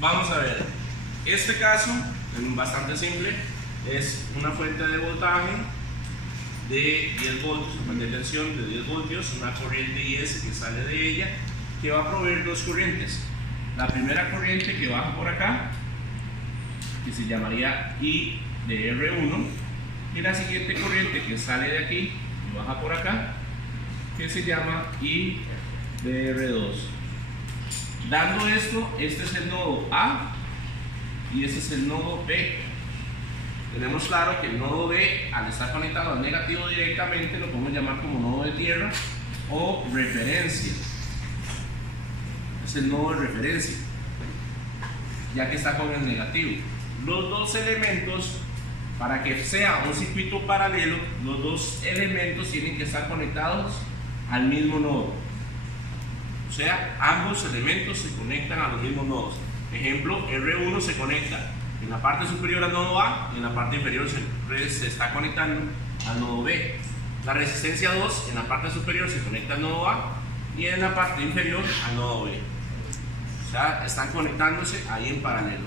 Vamos a ver, este caso es bastante simple, es una fuente de voltaje de 10 voltios, una fuente de tensión de 10 voltios, una corriente IS que sale de ella, que va a proveer dos corrientes. La primera corriente que baja por acá, que se llamaría I de R1, y la siguiente corriente que sale de aquí y baja por acá, que se llama I de R2. Dando esto, este es el nodo A y este es el nodo B. Tenemos claro que el nodo B, al estar conectado al negativo directamente, lo podemos llamar como nodo de tierra o referencia. Es el nodo de referencia, ya que está con el negativo. Los dos elementos, para que sea un circuito paralelo, los dos elementos tienen que estar conectados al mismo nodo. O sea, ambos elementos se conectan a los mismos nodos. Ejemplo, R1 se conecta en la parte superior al nodo A y en la parte inferior se está conectando al nodo B. La resistencia 2 en la parte superior se conecta al nodo A y en la parte inferior al nodo B. O sea, están conectándose ahí en paralelo.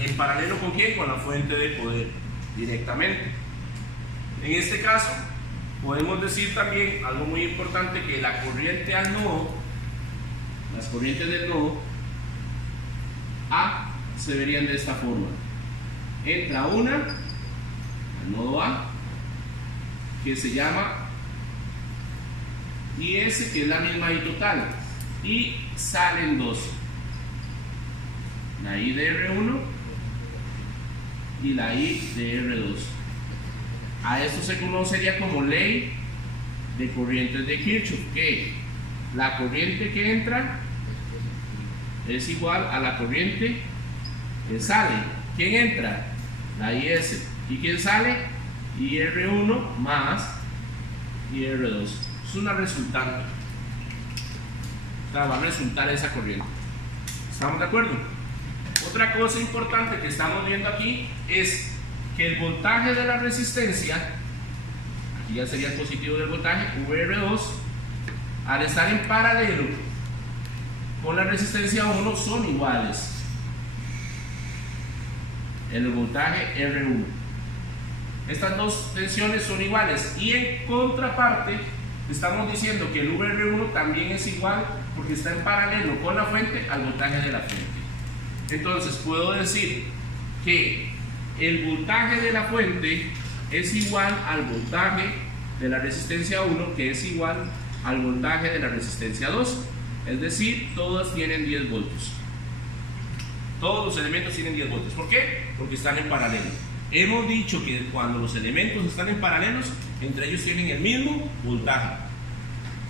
¿En paralelo con quién? Con la fuente de poder directamente. En este caso, podemos decir también algo muy importante, que la corriente al nodo, las corrientes del nodo A se verían de esta forma. Entra una al nodo A, que se llama IS, que es la misma I total, y salen dos, la I de R1 y la I de R2. A esto se conocería como ley de corrientes de Kirchhoff, que la corriente que entra es igual a la corriente que sale. ¿Quién entra? La IS. ¿Y quién sale? IR1 más IR2. Es una resultante. O sea, va a resultar esa corriente. ¿Estamos de acuerdo? Otra cosa importante que estamos viendo aquí es que el voltaje de la resistencia, aquí ya sería el positivo del voltaje, VR2, al estar en paralelo con la resistencia 1 son iguales. El voltaje R1. Estas dos tensiones son iguales, y en contraparte estamos diciendo que el VR1 también es igual porque está en paralelo con la fuente al voltaje de la fuente. Entonces puedo decir que el voltaje de la fuente es igual al voltaje de la resistencia 1, que es igual al voltaje de la resistencia 2. Es decir, todas tienen 10 voltios. Todos los elementos tienen 10 voltios. ¿Por qué? Porque están en paralelo. Hemos dicho que cuando los elementos están en paralelos, entre ellos tienen el mismo voltaje.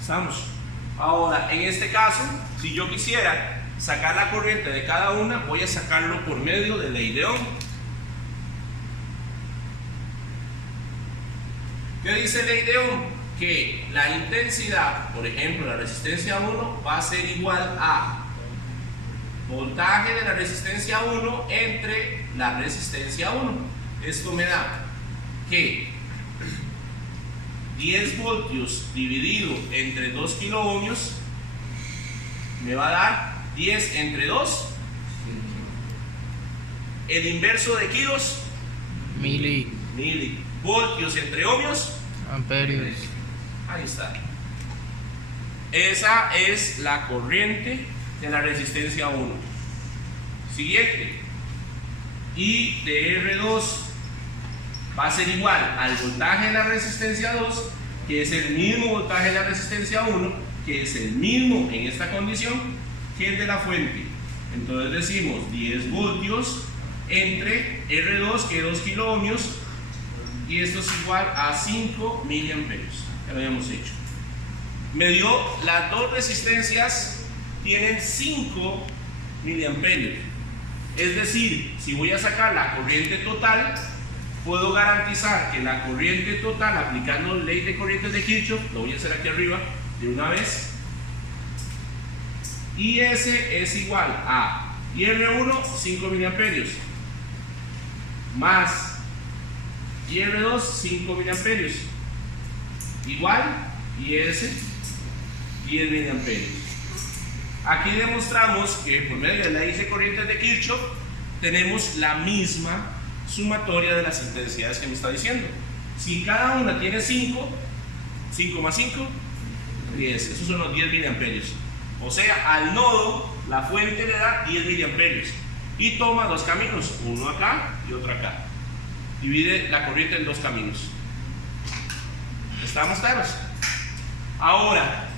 ¿Estamos? Ahora, en este caso, si yo quisiera sacar la corriente de cada una, voy a sacarlo por medio de ley de Ohm. ¿Qué dice ley de Ohm? Que la intensidad, por ejemplo, la resistencia 1 va a ser igual a voltaje de la resistencia 1 entre la resistencia 1. Esto me da que 10 voltios dividido entre 2 kiloohmios me va a dar 10 entre 2. El inverso de kilos, Mili. Voltios entre ohmios, Amperios. ahí está. Esa es la corriente de la resistencia 1. Siguiente. I de R2 va a ser igual al voltaje de la resistencia 2, que es el mismo voltaje de la resistencia 1, que es el mismo en esta condición que el de la fuente. Entonces decimos 10 voltios entre R2, que es 2 kiloohmios, y esto es igual a 5 miliamperios. Ya lo habíamos hecho. Me dio las dos resistencias, tienen 5 miliamperios. Es decir, si voy a sacar la corriente total, puedo garantizar que la corriente total, aplicando ley de corrientes de Kirchhoff, lo voy a hacer aquí arriba de una vez, IS es igual a IR1, 5 miliamperios, más IR2, 5 miliamperios, igual IS, 10 miliamperios. Aquí demostramos que por medio de la ley de corrientes de Kirchhoff tenemos la misma sumatoria de las intensidades que me está diciendo. Si cada una tiene 5, 5 más 5, 10. Esos son los 10 miliamperios. O sea, al nodo, la fuente le da 10 miliamperios. Y toma dos caminos, uno acá y otro acá. Divide la corriente en dos caminos. ¿Estamos claros? Ahora,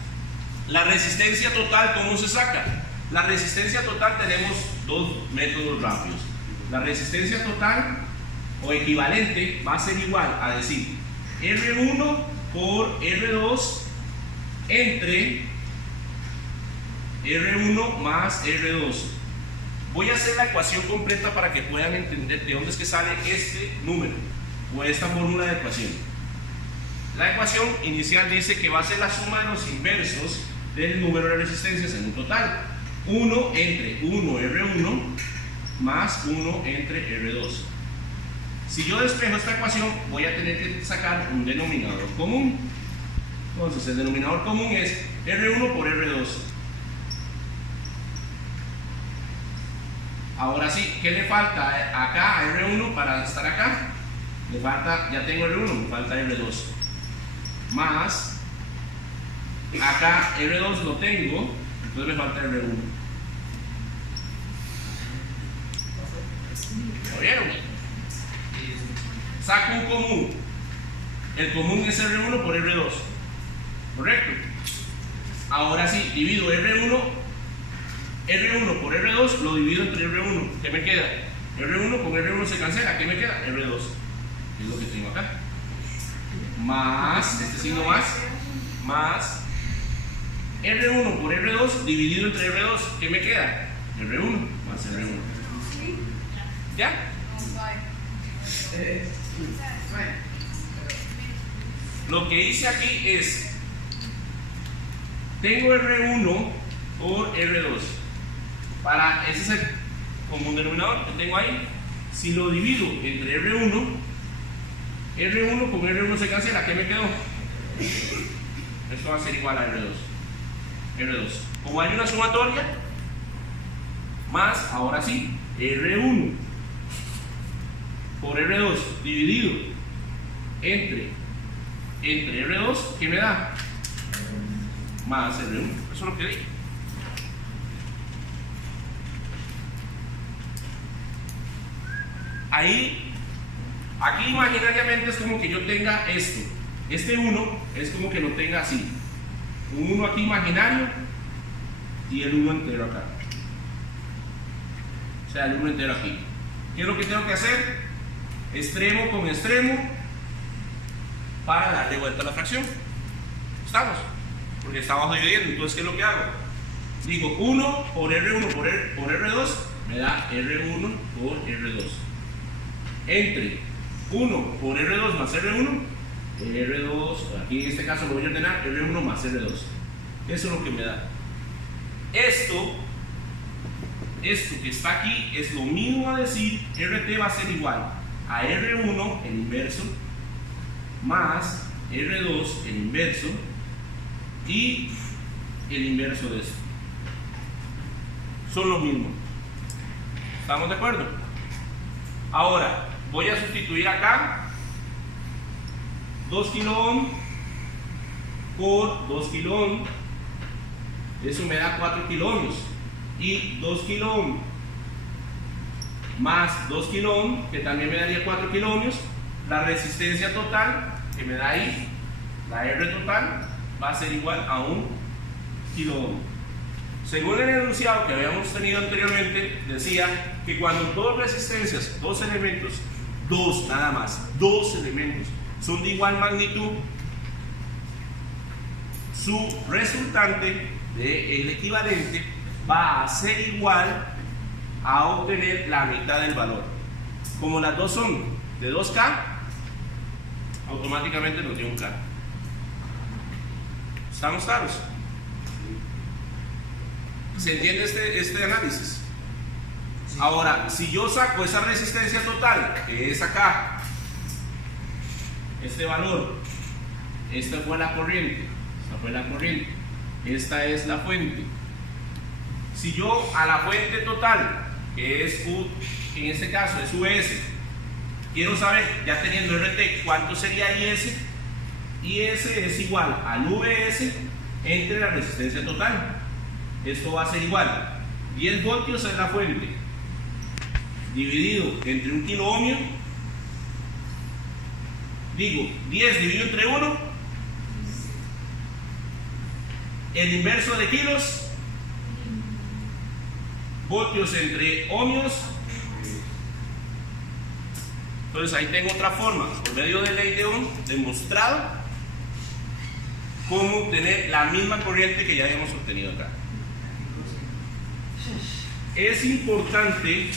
la resistencia total, ¿cómo se saca? La resistencia total tenemos dos métodos rápidos. La resistencia total o equivalente va a ser igual a decir R1 por R2 entre R1 más R2. Voy a hacer la ecuación completa para que puedan entender de dónde es que sale este número o esta fórmula de ecuación. La ecuación inicial dice que va a ser la suma de los inversos del número de resistencias en un total. 1 entre 1R1 más 1 entre R2. Si yo despejo esta ecuación, voy a tener que sacar un denominador común. Entonces, el denominador común es R1 por R2. Ahora sí, ¿qué le falta acá a R1 para estar acá? Le falta, ya tengo R1, me falta R2. Más, acá R2 lo tengo, entonces me falta R1. ¿Lo vieron? Saco un común. El común es R1 por R2. ¿Correcto? Ahora sí, divido R1 por R2, lo divido entre R1. ¿Qué me queda? R1 con R1 se cancela. ¿Qué me queda? R2. Es lo que tengo acá. Más, este signo más R1 por R2 dividido entre R2. ¿Qué me queda? R1 más R1. ¿Ya? Lo que hice aquí es, tengo R1 por R2. Ese es el común denominador que tengo ahí. Si lo divido entre R1 con R1 se cancela. ¿Qué me quedó? Esto va a ser igual a R2. Como hay una sumatoria, más, ahora sí, R1 por R2 dividido entre R2, ¿qué me da? Más R1. Eso es lo que dije. Aquí imaginariamente es como que yo tenga esto. Este 1 es como que lo tenga así. Un 1 aquí imaginario y el 1 entero acá. O sea, el 1 entero aquí. ¿Qué es lo que tengo que hacer? Extremo con extremo para darle vuelta a la fracción. ¿Estamos? Porque está abajo dividiendo. Entonces, ¿qué es lo que hago? Digo 1 por R1 por R2 me da R1 por R2. Entre 1 por R2 más R1, R2, aquí en este caso lo voy a ordenar, R1 más R2. Eso es lo que me da. Esto que está aquí es lo mismo a decir, RT va a ser igual a R1 el inverso más R2 el inverso y el inverso de esto. Son lo mismo. ¿Estamos de acuerdo? Ahora, voy a sustituir acá 2 kilo ohm por 2 kilo ohm. Eso me da 4 kilo ohms. Y 2 kilo ohm más 2 kilo ohm, que también me daría 4 kilo ohms. La resistencia total que me da ahí, la R total, va a ser igual a 1 kilo ohm. Según el enunciado que habíamos tenido anteriormente, decía que cuando dos resistencias, dos elementos, nada más, dos elementos son de igual magnitud, su resultante del equivalente va a ser igual a obtener la mitad del valor. Como las dos son de 2K, automáticamente nos dio un K. ¿Estamos claros? ¿Se entiende este análisis? Ahora, si yo saco esa resistencia total, que es acá, este valor, esta fue la corriente, esta es la fuente, Si yo a la fuente total, que es U, en este caso es US, quiero saber, ya teniendo RT, cuánto sería IS. IS es igual al VS entre la resistencia total. Esto va a ser igual 10 voltios en la fuente dividido entre 1 kilo ohmio. Digo, 10 dividido entre 1, el inverso de kilos, voltios entre ohmios. Entonces ahí tengo otra forma, por medio de ley de Ohm, demostrado cómo obtener la misma corriente que ya habíamos obtenido acá. Es importante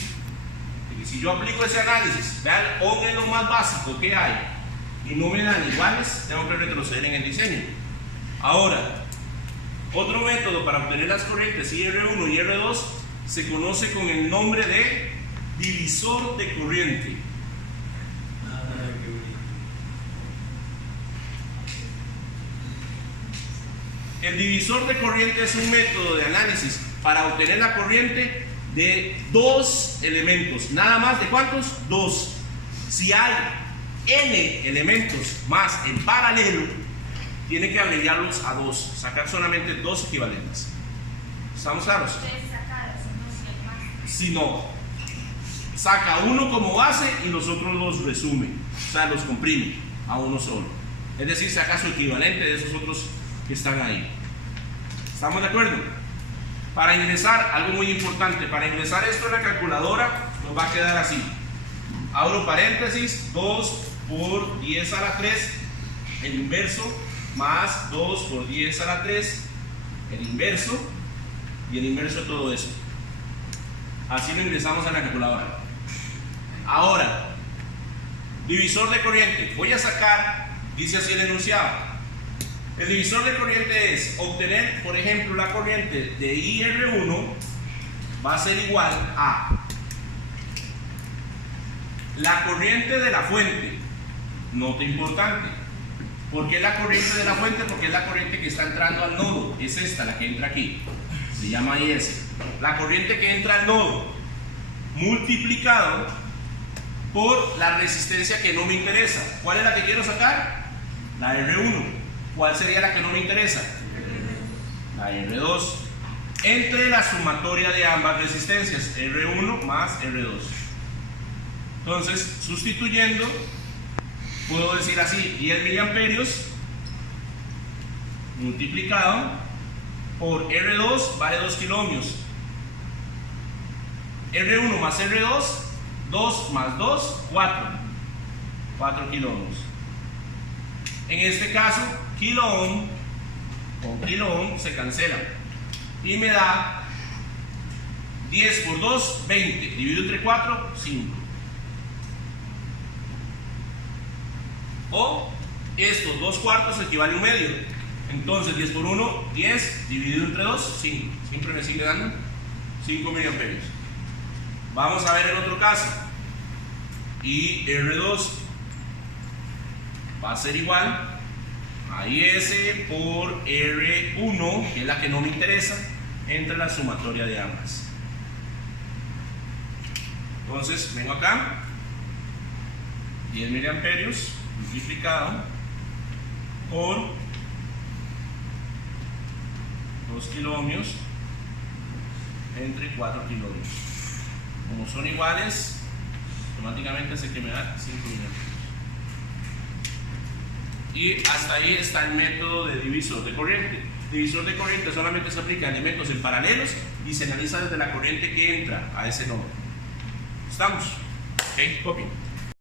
que si yo aplico ese análisis, vean, Ohm es lo más básico que hay y no me dan iguales, tengo que retroceder en el diseño. Ahora, otro método para obtener las corrientes IR1 y R2 se conoce con el nombre de divisor de corriente. El divisor de corriente es un método de análisis para obtener la corriente de dos elementos. ¿Nada más de cuántos? Dos. Si hay n elementos más en paralelo, tiene que abreviarlos a dos, sacar solamente dos equivalentes. ¿Estamos claros? Si no, saca uno como base y los otros los resume, o sea, los comprime a uno solo. Es decir, saca su equivalente de esos otros que están ahí. ¿Estamos de acuerdo? Para ingresar, algo muy importante, para ingresar esto en la calculadora nos va a quedar así. Abro paréntesis, 2 por 10 a la 3, el inverso, más 2 por 10 a la 3, el inverso, y el inverso de todo eso. Así lo ingresamos a la calculadora. Ahora, divisor de corriente. Voy a sacar, dice así el enunciado. El divisor de corriente es obtener, por ejemplo, la corriente de IR1 va a ser igual a la corriente de la fuente. Nota importante. ¿Por qué la corriente de la fuente? Porque es la corriente que está entrando al nodo. Es esta, la que entra aquí. Se llama IS. La corriente que entra al nodo multiplicado por la resistencia que no me interesa. ¿Cuál es la que quiero sacar? La R1. ¿Cuál sería la que no me interesa? La R2. Entre la sumatoria de ambas resistencias, R1 más R2. Entonces, sustituyendo, puedo decir así: 10 miliamperios multiplicado por R2 vale 2 kiloohmios. R1 más R2, 2 más 2, 4 kiloohmios. En este caso, kilo ohm con kilo ohm se cancelan y me da 10 por 2, 20, dividido entre 4, 5. O estos 2 cuartos equivale a 1 medio. Entonces 10 por 1, 10, dividido entre 2, 5. Siempre me sigue dando 5 miliamperios. Vamos a ver el otro caso. Y R2 va a ser igual a IS por R1, que es la que no me interesa, entre la sumatoria de ambas. Entonces vengo acá, 10 miliamperios multiplicado por 2 kiloohmios entre 4 kiloohmios. Como son iguales, automáticamente sé que me da 5 miliamperios. Y hasta ahí está el método de divisor de corriente. Divisor de corriente solamente se aplica a elementos en paralelos y se analiza desde la corriente que entra a ese nodo. ¿Estamos? Ok, copy.